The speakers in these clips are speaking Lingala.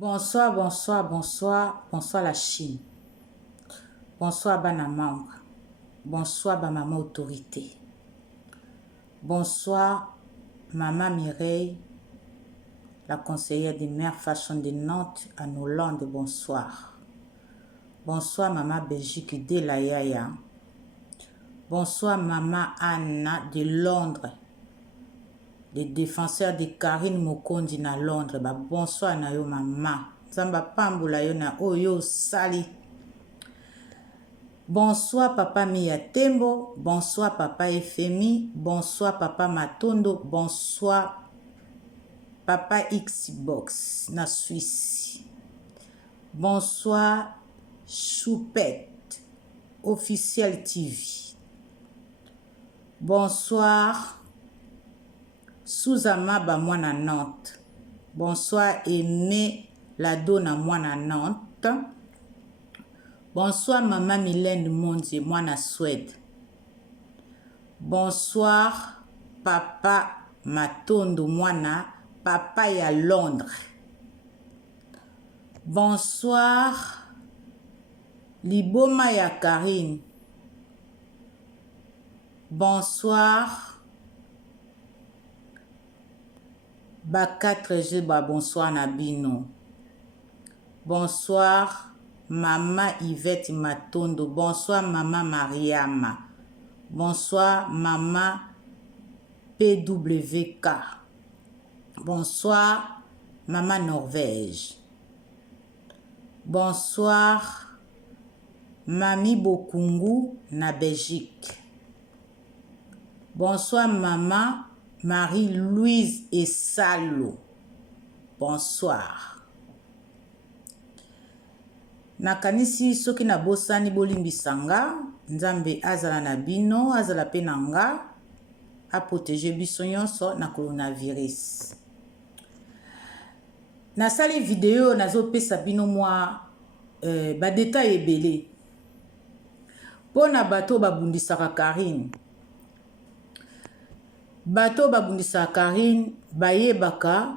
Bonsoir, bonsoir, bonsoir, bonsoir la Chine. Bonsoir bana membre. Bonsoir ba maman autorité. Bonsoir maman Mireille, la conseillère des mères fashion de Nantes à Hollande. Bonsoir. Bonsoir maman Belgique de la Yaya. Bonsoir maman Anna de Londres. Les défenseurs de Karine Mokondi na Londres. Bonsoir na yo maman. Zamba pambula yo na oyo sali. Bonsoir papa Mia Tembo. Bonsoir papa Efemi. Bonsoir papa Matondo. Bonsoir papa Xbox na Suisse. Bonsoir Choupette officiel TV. Bonsoir Souzama ba mwana Nantes. Bonsoir Aimé Lado na mwana Nantes. Bonsoir maman Mylène Monzi mwana Suède. Bonsoir papa Matondo mwana papa ya Londres. Bonsoir Liboma ya Karine. Bonsoir ba 4G bonsoir Nabino. Bonsoir maman Yvette Matondo. Bonsoir maman Mariama. Bonsoir maman PWK. Bonsoir maman Norvège. Bonsoir Mami Bokungu na Belgique. Bonsoir maman Marie-Louise Essalo. Bonsoir. Nakanisi soki na bosani bolimbisanga, nzambe azala na bino, azala pe nanga, a protéger biso nyonso na coronavirus. Nasali video nazo pesa bino mwa ba détail ebele. Pona bato babundisaka Karine. Bato babundisaka Karine bayebaka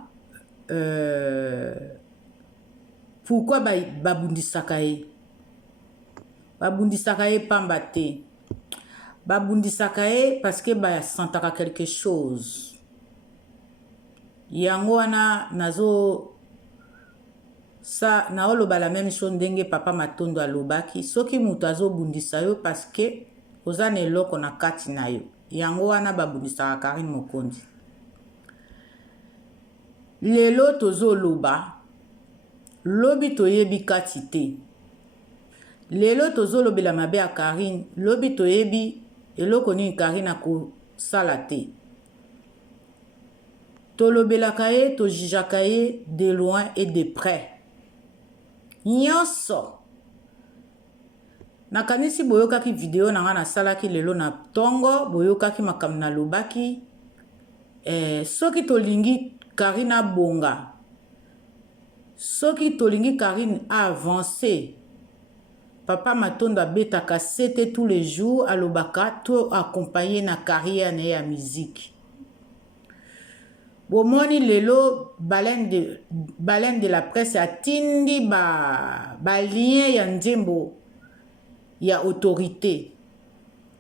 pourquoi babundisaka ye. Babundisaka ye pamba te. Babundisaka ye parce que sentaka quelque chose. Yango wana nazo sa naoloba la même chose ndenge papa Matondo alobaki. Soki mutu azobundisa yo parce que oza na eloko na kati na yo. Yango wana babundisaka Karine Mokondi. Lelo tozoloba lobi toyebi kati te. Lelo tozolobela mabe ya Karine, lobi toyebi eloko nini Karine akosala te. Tolobelaka ye, tojijaka ye de loin et de près. Nyonso. Nakanisi boyokaki video nanga nasalaki lelo na tongo, boyokaki makambo na lobaki. Soki tolingi Karine abonga. Soki tolingi Karine a avancé. Papa Matondo abetaka sete tous les jours alobaka to accompagner na carrière na ya musique. Bomoni lelo baleine de la presse atindi ba lien ya nzembo ya autorité.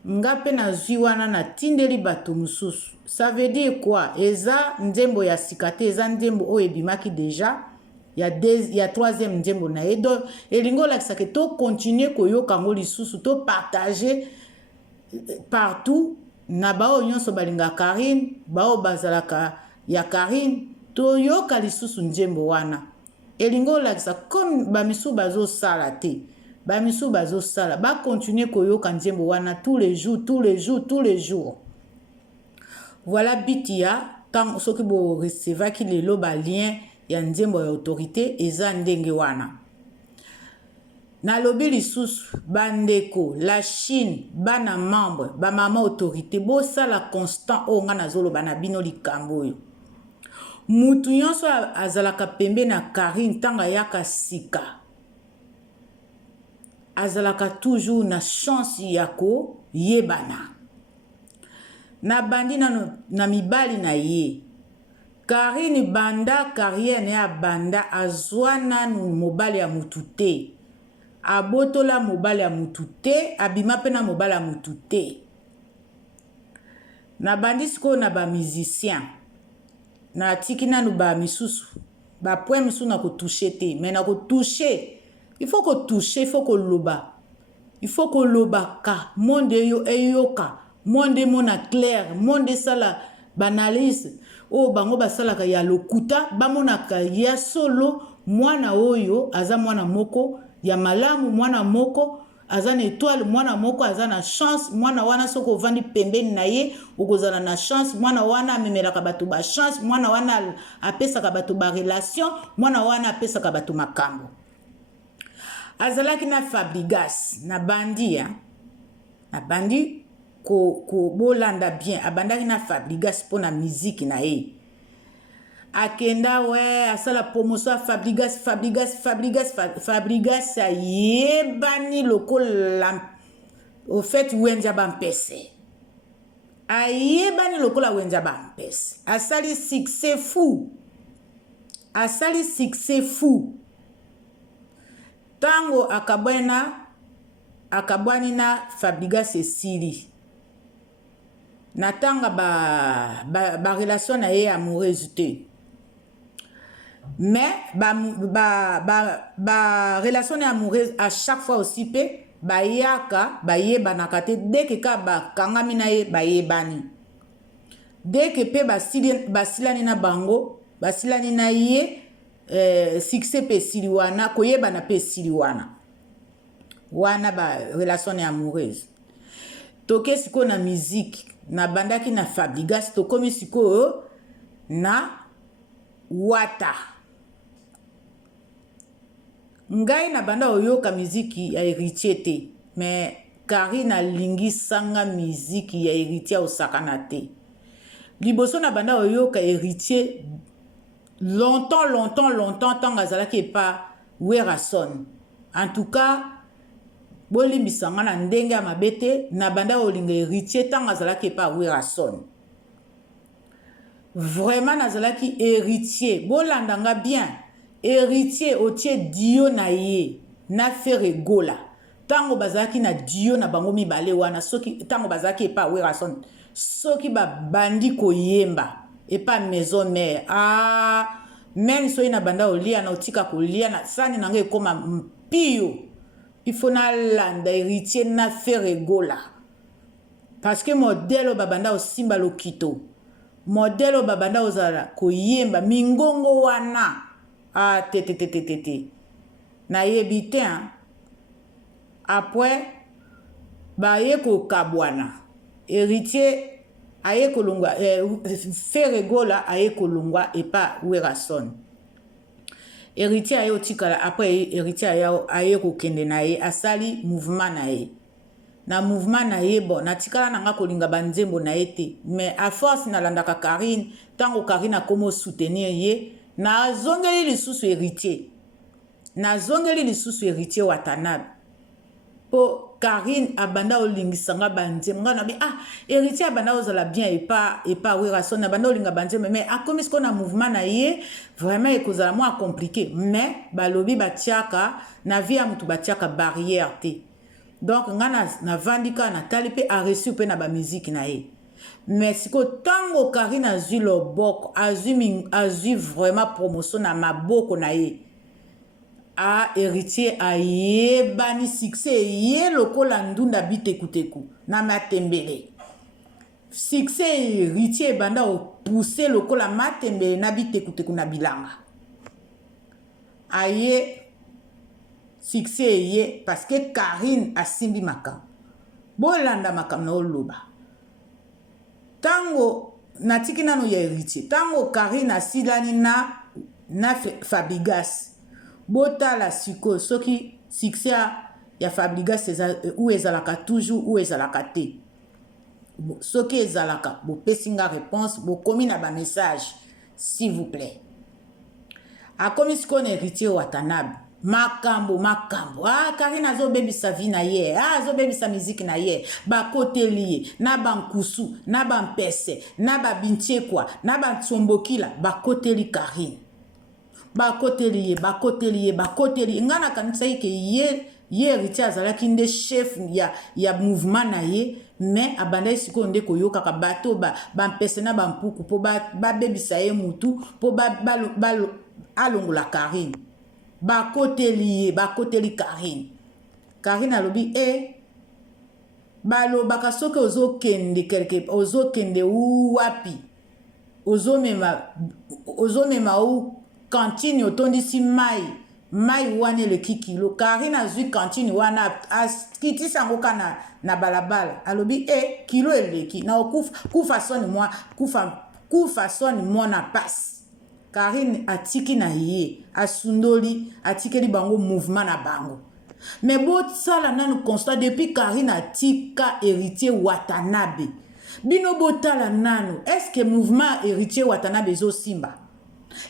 Ngape na zwi wana na tindeli bato mususu. Ça veut dire quoi? Eza nzembo ya sikate, eza nzembo o ebimaki déjà. Il y a troisième nzembo na ye. Donc, elingo lakisa ke to continuer koyoka ngo lisusu, to partager partout na bao nyonso balinga Karine, bao bazalaka ya Karine, to yoka lisusu nzembo wana. Elingo lakisa comme bamisu bazo sala te. Bamisu bazo sala, ba continuer koyoka nzembo wana tous les jours. Voilà bitia tant soki bo receva ki lelo ba lien ya nzembo ya autorité eza ndenge wana. Na lobi lisusu bandeko la Chine bana membre ba mama autorité bo sala constant o nga nazoloba na bino likambo yo. Mutu nyonso azalaka pembe na Karine tanga yaka sika. Azalaka toujours na chance yako yebana. Na bandi na mibali na ye. Karine banda carrière ne a banda azwana nu mobali ya mutu te. Abotola mobali ya mutu te, abima pe na mobali ya mutu te. Na bandi sikoyo na ba musicien. Na tiki nanu ba misusu. Ba point misusu na ko toucher te, mais na ko toucher. Il faut que toucher, il faut que loba. Il faut que loba ka monde yo eyoka, monde mona clair, monde sala banalise. O bango basalaka ya lokuta bamonaka ya solo mwana oyo aza mwana moko ya malamu mwana moko aza na étoile mwana moko aza na chance mwana wana soko ovandi pembeni na ye okozala na chance mwana wana amemelaka bato ba chance mwana wana apesaka bato ba relation mwana wana apesaka bato makambo azalaki na Fabrigas na bandi ya na bandi ko bolanda bien abandaki na Fabrigas pour na musique na ye akenda we asala promotion Fabrigas ayebani lokola au fait wenja bampese ayebani lokola wenja bampese asali succès fou tango akabwani na Fabrigas esili na tanga ba relation na ye amoureuse te mais ba relation na amoureuse à chaque fois aussi pe bayaka bayebanaka te dès que ka bakangami na ye bayebani dès que pe basilani na bango basilani na ye succès pe esili wana koyebana pe esili wana ba relation na amoureuse toke siko na musique na bandaki na Fabrigas tokomi siko na Wata ngai na banda oyoka musique ya héritier te mais Karine alingi sanga musique ya héritier osakana te liboso na banda oyoka héritier longtemps tant azalaki epa Werason en tout cas bolimbisanga na ndenge ya mabete na banda olinga héritier tant azalaki epa Werason vraiment nazalaki héritier bolandanga bien héritier otie dio na ye na feregola tango bazalaki na dio na bango mibale wana soki tango bazalaki epa Werason soki babandi koyemba epa maison mère même soki na banda olia na otika kolia na sani nanga ekoma mpio il faut na landa héritier na feregola parce que modèle babanda osimba lokito modèle babanda ozala koyemba mingongo wana te na yebite après baye ko kabwana héritier aye kolongwa feregola aye kolongwa epa Werason héritier aye otikala après héritier aye kokende na ye asali mouvement na ye na mouvement na ye bon natikala nanga kolinga banzembo na ye te mais à force nalandaka Karine tango Karine akomo soutenir ye nazongeli lisusu héritier Watanabe po Karine abanda olingisanga banzembo nga na bi héritier abanda ozala bien epa Werason abanda olinga banzembo mais akomi siko na mouvement na ye vraiment ekozala moins compliqué mais balobi batiaka na vie ya mutu batiaka barrière te donc nga na vandika na tali pe a reçu pe na ba musique na ye mais siko tango Karine azui loboko azui vraiment promotion na maboko na ye héritier ayebani succès ye lokola ndunda bitekuteku na matembele succès héritier banda o pousser lokola matembele na bitekuteku na bilanga aye succès ye parce que Karine asimbi makam bolanda makam na oloba tango natiki nano ya héritier tango Karine asilani na Fabrigas botala siko soki succès ya Fabrigas ou ezalaka toujours ou ezalaka te soki ezalaka bo pesinga réponse bo komi na ba message s'il vous plaît akomi siko na héritier Watanabe makambo Karine azobebisa vie na ye azobebisa miziki na ye bakoteli ye na bankusu na bampese na babintiekwa na bansombokila bakoteli Karine bakoteli ye nga nakanisa ye ke ye héritier azalaki nde chef ya mouvement na ye mais abandaki sikoyo nde koyokaka bato bampese na bampuku mpo babebisa ye mutu mpo alongola Karine bakoteli Karine alobi balobaka soki ozokende wapi ozomema u kantine otondisi mai wana eleki kilo Karine azwi kantine wana akitisi yango ka na balabala alobi kilo eleki na kufa soni mwana pasi Karine atiki na ye asundoli atikeli bango mouvement na bango mais botala nanu constat depuis Karine atika héritier Watanabe bino botala nanu est-ce que mouvement héritier Watanabe ezosimba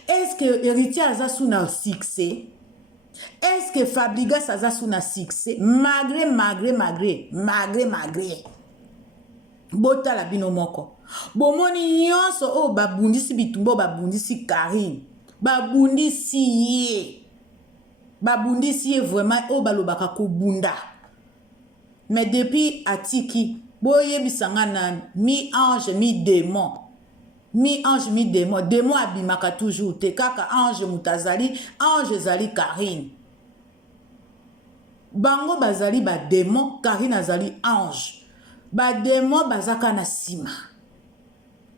est-ce que héritier aza suna succès est-ce que Fabrigas aza suna succès malgré botala bino moko bomoni nyonso o babundisi bitumbo babundisi Karine babundisi ye vraiment o balobaka kobunda mais depuis atiki boyebisanga nani mi ange mi démon démon abimaka toujours te kaka ange mutazali ange ezali Karine bango bazali ba démon Karine azali ange ba démon bazaka na sima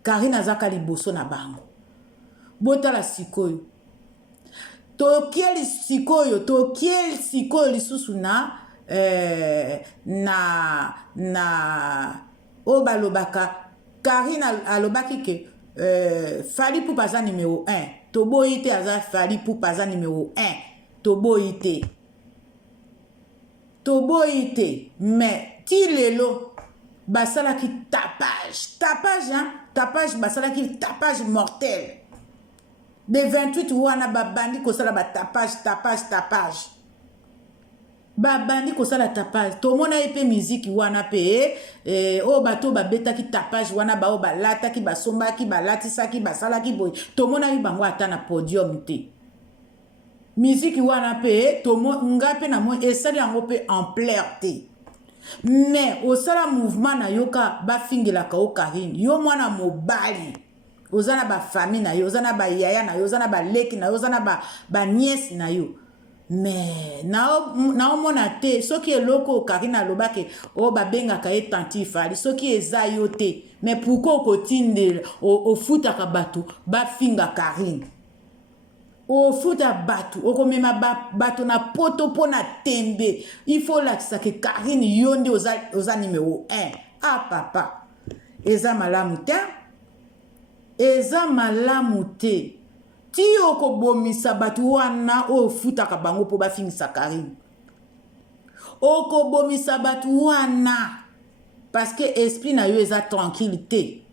Karine azaka liboso na bango botala sikoyo tokieli sikoyo lisusu na o balobaka Karine alobaki ke Fally Ipupa aza numéro 1 toboyi te aza Fally Ipupa aza numéro 1 toboyi te mais ti lelo basalaki tapage basalaki tapage mortel de 28 wana babandi kosala tapage babandi kosala tapage tomona ye pe miziki wana pe o bato babetaki tapage wana bao balataki basombaki balatisaki basalaki boy tomona ye bango ata na podium te miziki wana pe nga pe na mo esali yango pe ampleur te mais osala mouvement na yoka bafingelaka o Karine yo mwana mobali oza na bafamille na yo oza na bayaya na yo oza na baleki na yo oza na baniese na yo mais naomona te soki eloko Karine alobaki o babengaka ye tanti Fally soki eza yo te mais pourquoi okotindela ofutaka bato bafinga Karine ofuta bato okomema bato na poto po na tembe il faut lakisa ke Karine yo nde oza numéro 1 papa eza malamu te ti okobomisa bato wana ofutaka bango po bafingisa Karine okobomisa bato wana parce que esprit na yo eza tranquillité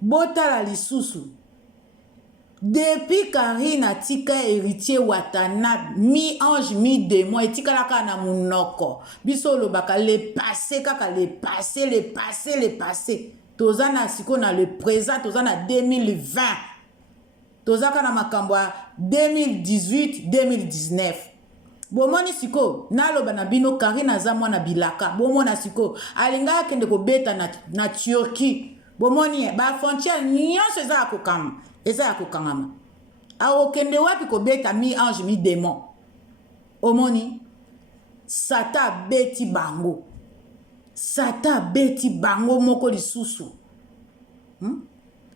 botala lisusu depuis Karine atika héritier Watanabe mi ange mi démon etikalaka na munoko biso lobaka le passé kaka le passé toza na siko na le présent toza na 2020 toza kana makambo ya 2018-2019 bomoni siko naloba na bino Karine aza mwana bilaka bomona siko alinga akende kobeta na Turquie bomoni ba frontière nyonso eza ya kokangama aokende wapi kobeta mi ange mi démon omoni sata beti bango moko lisusu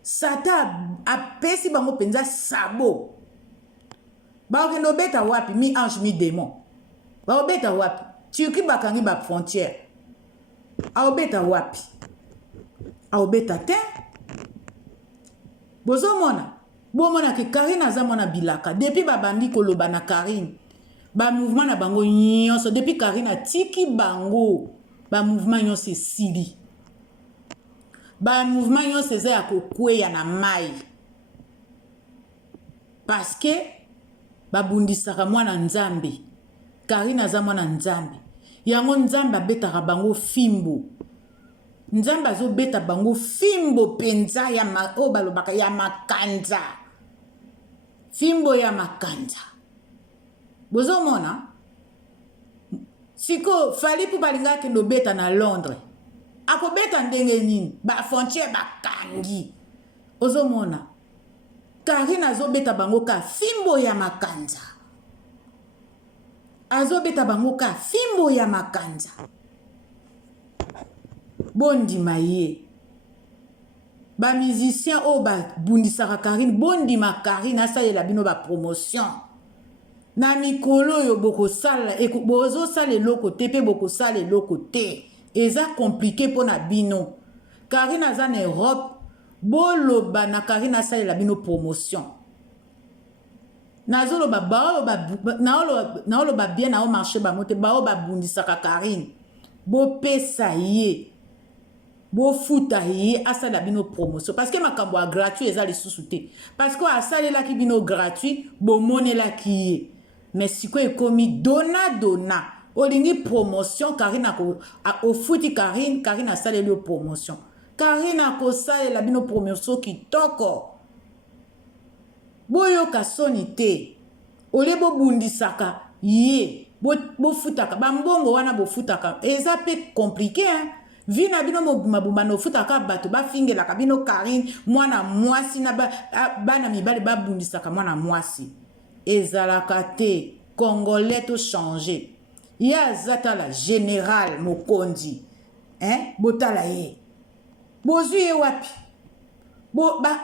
sata apesi bango penza sabo baokende obeta wapi mi ange mi démon baobeta wapi Turquie bakangi ba frontière aobeta wapi aobeta te bomona ke Karine aza mwana bilaka depuis babandi koloba na Karine ba mouvement na bango nyonso depuis Karine atiki bango ba mouvement nyonso esili ba mouvement nyonso eza ya kokweya na mai parce que babundisaka mwana nzambe. Karine aza mwana nzambe. Yango nzambe abetaka bango fimbo. Nzambe azobeta bango fimbo penza ya o balobaka ya makanza. Fimbo ya makanza. Bozomona? Siko fali pou balinga kendo beta na Londres. Ako beta ndenge nini? Ba frontière bakangi. Ozomona? Karine azobeta bango ka fimbo ya makanza. Azobeta bango ka fimbo ya makanza. Bondima ye. Ba musicien o ba bundisaka Karine. Bondima Karine asalela bino ba promotion. Na mikolo yo boko sala. Bozo sale loko te pe boko sale loko te. Eza compliqué po na bino. Karine aza na Europe. Boloba na Karine asalela bino promotion. Nazoloba naoloba bien na o marché ba mote ba o ba bundisaka Karine. Bo pesa ye. Bo futa ye asala bino promotion. Parce que makambo a gratuit eza lisusu te. Parce que asalela ki bino gratuit bo monela ki ye. Mais siko ekomi dona. Olingi promotion Karine o futi Karine asalela yo promotion. Karine akosalela bino promotion kitoko. Boyo kasoni te. Ole bo bundisaka ye. Bo futaka. Bambongo wana bo futaka. Eza pe compliqué hein. Vina bino mabumba no futaka bato ba fingelaka bino Karine mwana mwasi na bana mibali ba bundisaka mwana mwasi. Ezalaka te. Congolais to changer. Ya zata la général Mokondi. Hein? Botala ye. Bozu ye wapi?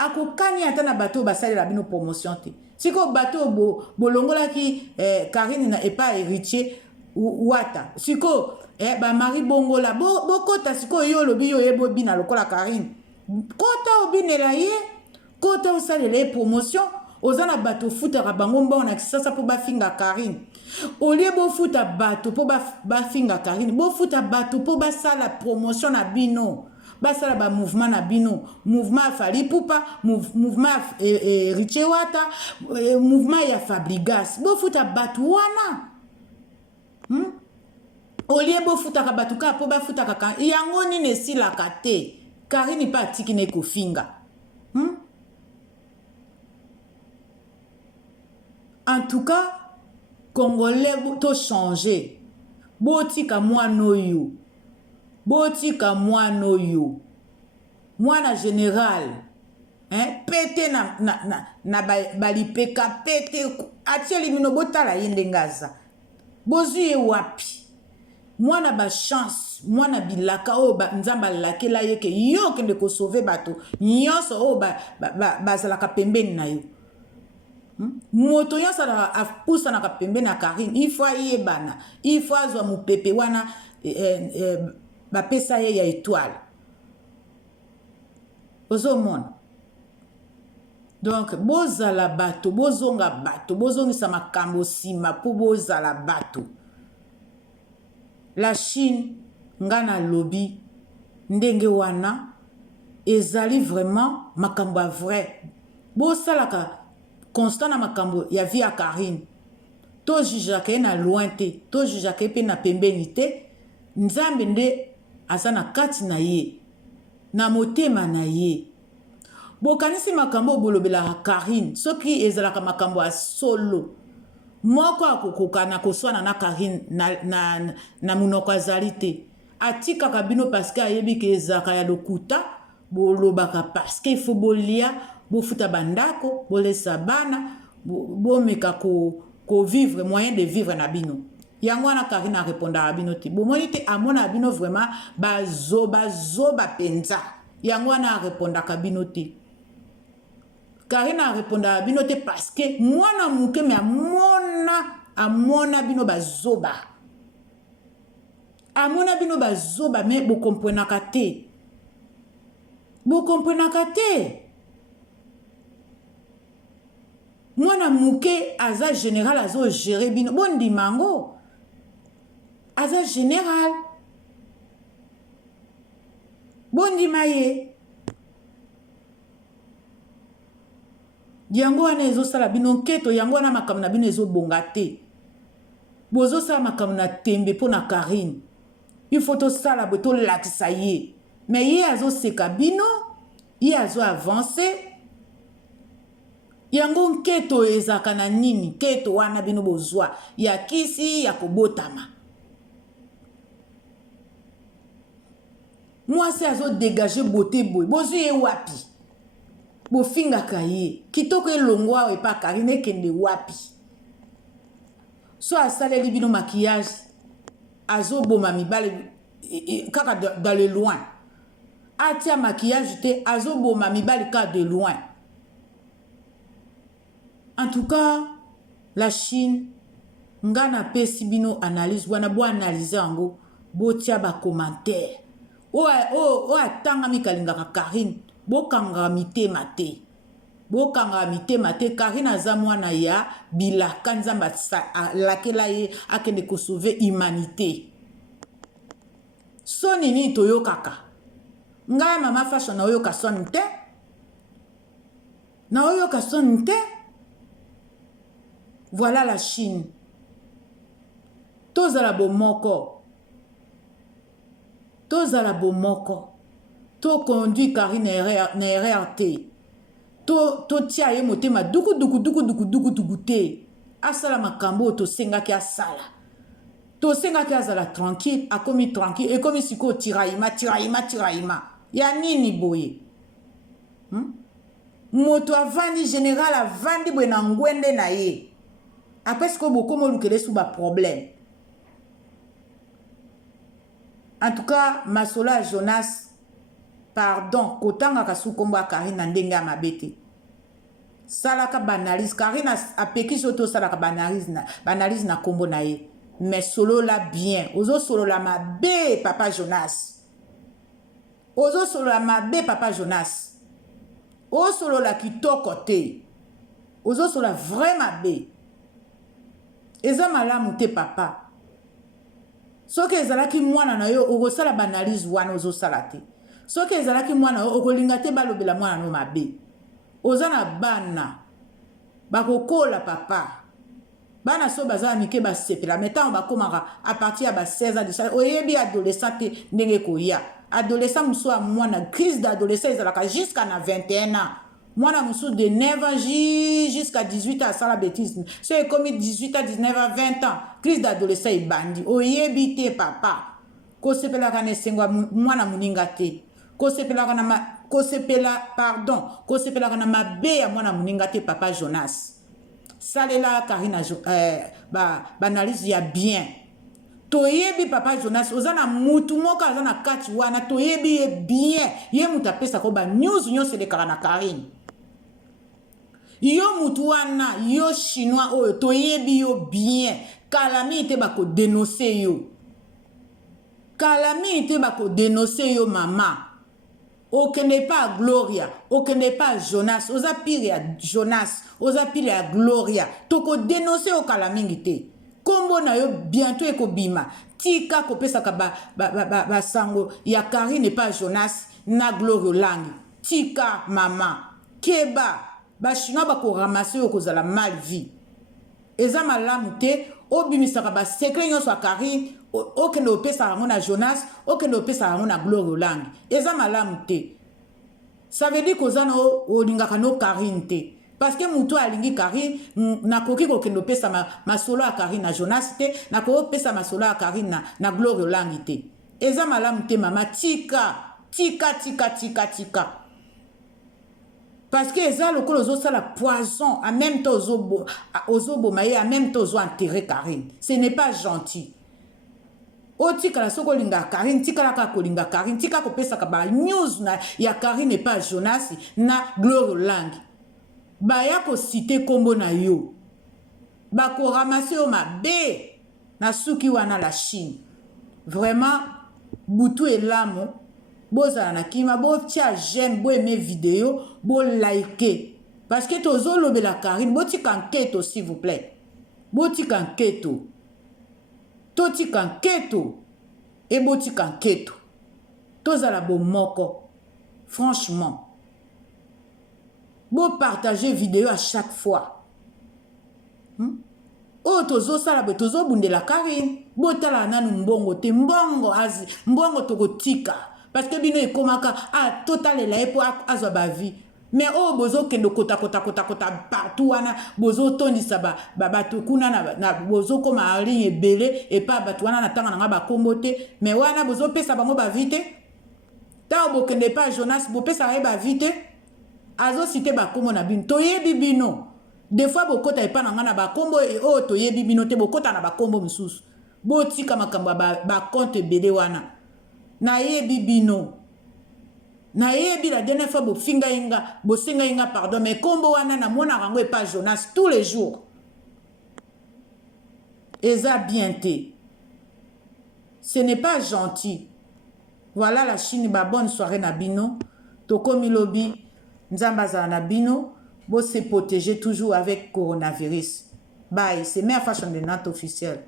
Akokani ata na bato basalela bino promotion te. Siko bato bolongola ki Karine na epa héritier wata. Siko ba mari bongola kota siko yo lobi yo yebo bina lokola Karine. Kota obinela ye, kota osalela promotion, ozana bato futa bango mbona kisasa po bafinga Karine. Olie bo futa bato po bafinga Karine, bo futa bato po basala promotion na bino. Basala ba mouvement na bino, mouvement Fali Poupa, mouvement Richie Wata, mouvement ya Fabrigas. Bo futa batu wana. Olie bo futa ka batu ka po ba futa ka yango ni ne sila kate. Karine pa tiki ne kofinga. En tout cas, Congolais to changer. Bo tika mwana yo. Botika mwana yo. Mwana général. Hein? Pete na balipeka pete. Atieli mino botala yende ngaza. Bozuye wapi. Mwana ba chance. Mwana bilaka o nzamba lakela yeke. Yo kende ko sauver bato. Nyonso o bazalaka pembeni na yo. Moto nyonso apusa na pembeni na Karine. Ifo yebana. Ifo azwa mupepe wana ba pesa ye ya étoile. Ozomona. Donc bozala bato, bozonga bato, bozongisa makambo sima po bozala bato. La Chine ngana lobby ndenge wana ezali vraiment makambo a vrai. Bosalaka constant na makambo ya via Karine. To jujaka na lointé, to jujaka pe na pembeni te. Nzambe nde asana kati na ye na motema na ye. Bokanisi makambo bolobela Karine soki ezalaka makambo a solo moko akokoka na koswana na Karine na munoko azali te. Atika kabino parce que ayebi ke ezaka ya lokuta bolobaka parce que il faut bolia bofuta bandako bolesa bana bomeka ko vivre moyen de vivre na bino. Yangwana Karine a répondu à bino te. Bomoni te amona bino vraiment zoba penza. Yangwana a répondu à bino te. Karine a répondu à bino te parce que moi na muke me amona bino zoba. Amona bino zoba me bo comprenaka te. Bo comprenaka te. Moi na muke aza général azo gérer bino bondi mango. Aza général. Bondi maye. yango wana ezosala bino nketo yango wana makambo na bino ezobonga te bozosala makambo na tembe mpo na Karine il faut tosala boye tolakisa ye mais ye azoseka bino ye azoavance yango nketo ezalaka na nini nketo wana bino bozwa ya kisi ya kobotama mwasi azodégage beauté boye bozwi ye wapi bofingaka ye kitoko elongo awa epa Karine ekende wapi so asaleli bino maquillage azoboma mibale kaka dans le loin atia maquillage te azoboma mibale kaka de loin. En tout cas la Chine nga napesi bino analyse wana bo analyse yango botia ba commentaire o atangami kalingaka Karine bokanga mitema te bokanga mitema te Karine aza mwana ya bilaka nzambe alakela ye akende kosauve humanité so nini toyokaka ngai mama fashion na oyoka soni te na oyoka soni te. Voilà la Chine tozala bomoko to conduit Karine na RRT to tia ye motema duku te asala makambo to sengaki asala to sengaki azala tranquille akomi tranquille ekomi siko tiraima ya nini boye moto avandi général avandi boye na ngwende na ye après ce que beaucoup m'ont lu sous bas problème. En tout cas, Masola Jonas, pardon, kotanga kasu komba Karine ndenga mabete. Salaka banalise, Karine a peki soto salaka banalise na kombo na ye. Mais solo la bien, ozo solo la mabe papa Jonas. Ozo solo la mabe papa Jonas. Ozo solo la kitoko te. Ozo solo la vrai mabe. Eza malamu te papa soki ezalaki mwana na yo okosala banalise wana ozosala te soki ezalaki mwana yo okolinga te balobela mwana no mabe oza na bana bakokola papa bana so bazala mike basepela metango bakomaka a partir ya ba 16 ans de ça oyebi adolescent te ndenge koya adolescent musu ya mwana crise d'adolescent ezalaka jusqu'à na 21 ans. Moi, je suis de 9 ans jusqu'à 18 ans à la bêtise. C'est comme 18 ans, 19 ans, 20 ans. Crise d'adolescent et bandit. Oyebite papa. Ko sepela kane sengwa mwana muninga te. Ko sepela kana mabe ya mwana muninga te papa Jonas. Salela Karine banalise ya bien. Toyebi papa Jonas ozana mutu moka ozana kati wana toyebi ye bien. Ye mutapesa ko ba news nyose de Karana Karine. Yo mutu wana yo chinois oyo toyebi yo bien. Calamité bako dénoncer yo. Calamité bako dénoncer yo mama. Okende pas Gloria, okende pas Jonas, oza pire ya Jonas, oza pire ya Gloria. Toko dénoncer o calamité. Kombo na yo bientôt ekobima. Tika kopesa ka ba sango ya Karine pas Jonas na Gloria langi. Tika mama. Keba ba chinois bako ramasser yo kozala mal vie. Eza malamu te obimisaka ba secret nyonso ya Karine okende opesa yango na Jonas okende opesa yango na Gloria langi. Eza malamu te. Ça veut dire kozana olingaka no Karine te. Parce que mutu alingi Karine nakoki kokende opesa masolo ya Karine na Jonas te nakoki opesa masolo ya Karine na Gloria langi te. Eza malamu te mama tika. Parce que eza lokolo ozosala poison en même temps ozobomaye en même temps ozoenterrer Karine. Ce n'est pas gentil. Otika la soko linga Karine, tika la kolinga Karine, tika kopesa ka ba news na ya Karine pas Jonas na Gloria langi. Ba ya ko citer kombo na yo. Ba ko ramasser yo mabe na suki wana la Chine. Vraiment butu elamo bozala na kima bo tia j'aime bo aimer vidéo bo liker parce que tozo lobela Karine bo tika enquête s'il vous plaît. Bo tika enquête. Toti kanketo et boti kanketo tozala bomoko franchement Bo partager vidéo à chaque fois. Oh, tozo sala be tozo bundela Karine. Bo tala nanu mbongo te mbongo azi mbongo tokotika parce que bino ekomaka total la epo azwa ba vie. Mais oh bozo kendo kota partout wana bozo tondisa bato kuna na bozo koma ligne belé et pas bato wana na tanga na ba kombo te mais wana bozo pesa bango ba vie te. Ta obokende pas Jonas bo pesa ba vie te. Azo cité ba kombo na bino toyebi bino. Des fois bokota epa na ngana ba kombo oh toyebi bino te bokota na ba kombo mususu. Bo tika makambo ba compte belé wana. Na yebi bino. Na yebi la dernière fois bo finga inga bo singa inga pardon mais kombo wana na mona rango et pas Jonas tous les jours. Eza bien te. Ce n'est pas gentil. Voilà la Chine ba bonne soirée na bino. Toko milobi nzambaza na bino. Bo se protéger toujours avec coronavirus. Bye, c'est ma fashion de Nantes officielle.